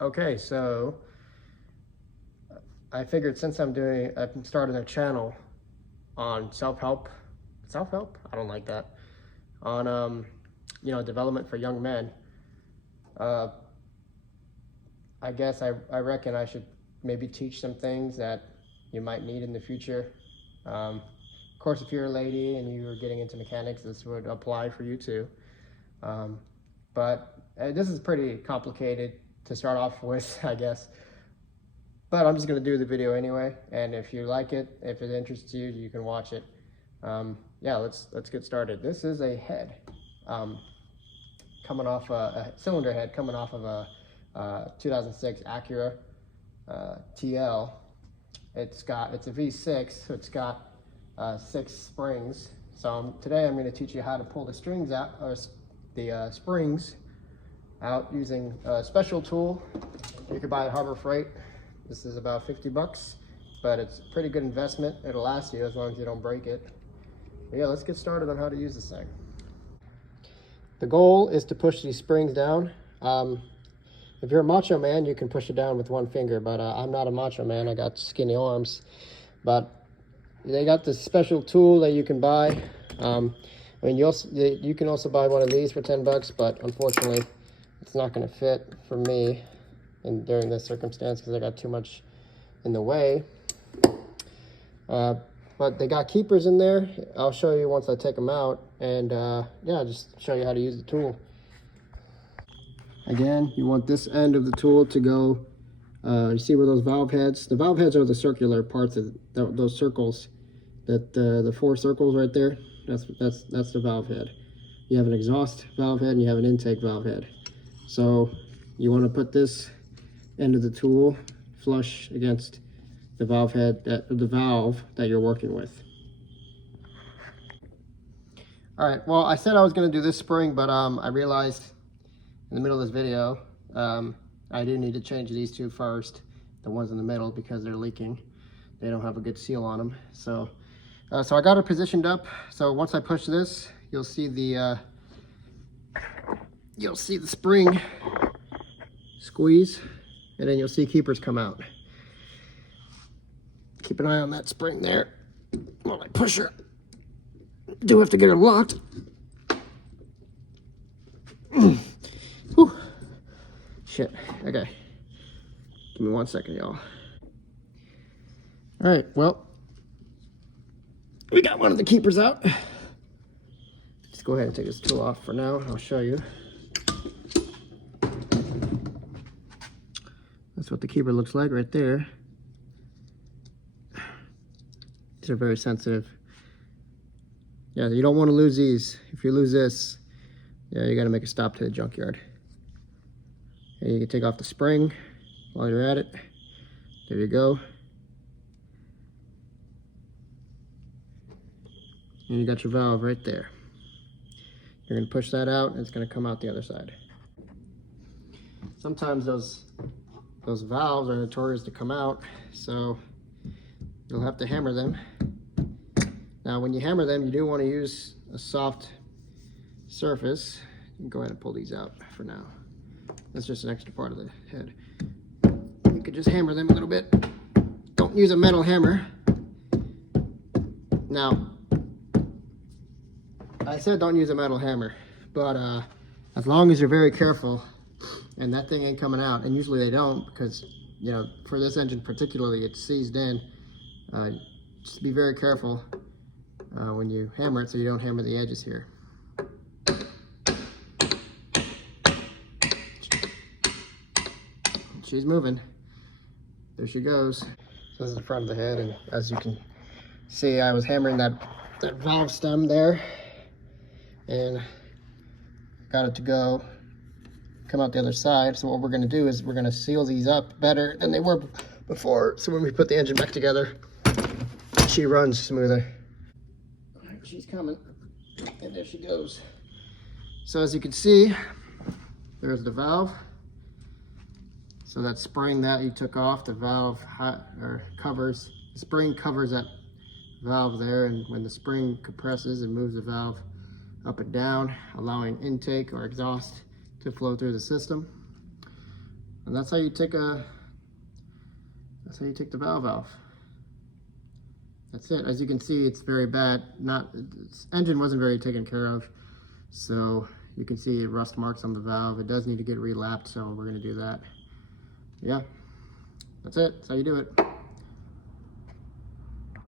Okay, so I figured since I'm starting a channel on self-help, I don't like that, on, development for young men. Uh, I guess I reckon I should maybe teach some things that you might need in the future. Of course, if you're a lady and you're getting into mechanics, this would apply for you too. Um, but this is pretty complicated to start off with, I guess. But I'm just going to do the video anyway, and if you like it, if it interests you, you can watch it. Yeah, let's get started. This is a head coming off a cylinder head coming off of a 2006 Acura TL. It's a V6, so it's got 6 springs. So today I'm going to teach you how to pull the strings out, or the springs out using a special tool you can buy at Harbor Freight. This is about 50 bucks, but it's a pretty good investment. It'll last you as long as you don't break it. But yeah, let's get started on how to use this thing. The goal is to push these springs down. If you're a macho man, you can push it down with one finger, but I'm not a macho man. I got skinny arms. But they got this special tool that you can buy. I mean, you can also buy one of these for 10 bucks, but unfortunately, it's not going to fit for me during this circumstance because I got too much in the way. But they got keepers in there. I'll show you once I take them out, and yeah, just show you how to use the tool. Again, you want this end of the tool to go, you see where those valve heads, the valve heads are the circular parts of those circles, that the 4 circles right there, that's the valve head. You have an exhaust valve head and you have an intake valve head. So you want to put this end of the tool flush against the valve head, the valve that you're working with. All right, well, I said I was going to do this spring, but I realized in the middle of this video, I do need to change these 2 first, the ones in the middle, because they're leaking. They don't have a good seal on them. So I got it positioned up. So once I push this, you'll see the spring squeeze, and then you'll see keepers come out. Keep an eye on that spring there while I push her. Do have to get her locked. Whew. Shit. Okay. Give me 1 second, y'all. All right. Well, we got one of the keepers out. Just go ahead and take this tool off for now. I'll show you. That's what the keeper looks like right there. These are very sensitive. Yeah, you don't want to lose these. If you lose this, yeah, you got to make a stop to the junkyard. And you can take off the spring while you're at it. There you go. And you got your valve right there. You're going to push that out and it's going to come out the other side. Sometimes those valves are notorious to come out, so you'll have to hammer them. Now when you hammer them, you do want to use a soft surface. You can go ahead and pull these out for now. That's just an extra part of the head. You could just hammer them a little bit. Don't use a metal hammer. Now, I said don't use a metal hammer, but as long as you're very careful and that thing ain't coming out, and usually they don't, because, you know, for this engine particularly, it's seized in. Just be very careful when you hammer it so you don't hammer the edges here. She's moving. There she goes. So this is the front of the head, and as you can see, I was hammering that valve stem there and got it to come out the other side. So what we're going to do is we're going to seal these up better than they were before, so when we put the engine back together, she runs smoother. All right, she's coming, and there she goes. So as you can see, there's the valve. So that spring that you took off, the valve covers, the spring covers that valve there, and when the spring compresses, it moves the valve up and down, allowing intake or exhaust to flow through the system. And that's how you take the valve off. That's it. As you can see, it's very bad. Its engine wasn't very taken care of, so you can see rust marks on the valve. It does need to get relapped, so we're going to do that. Yeah, that's it. That's how you do it.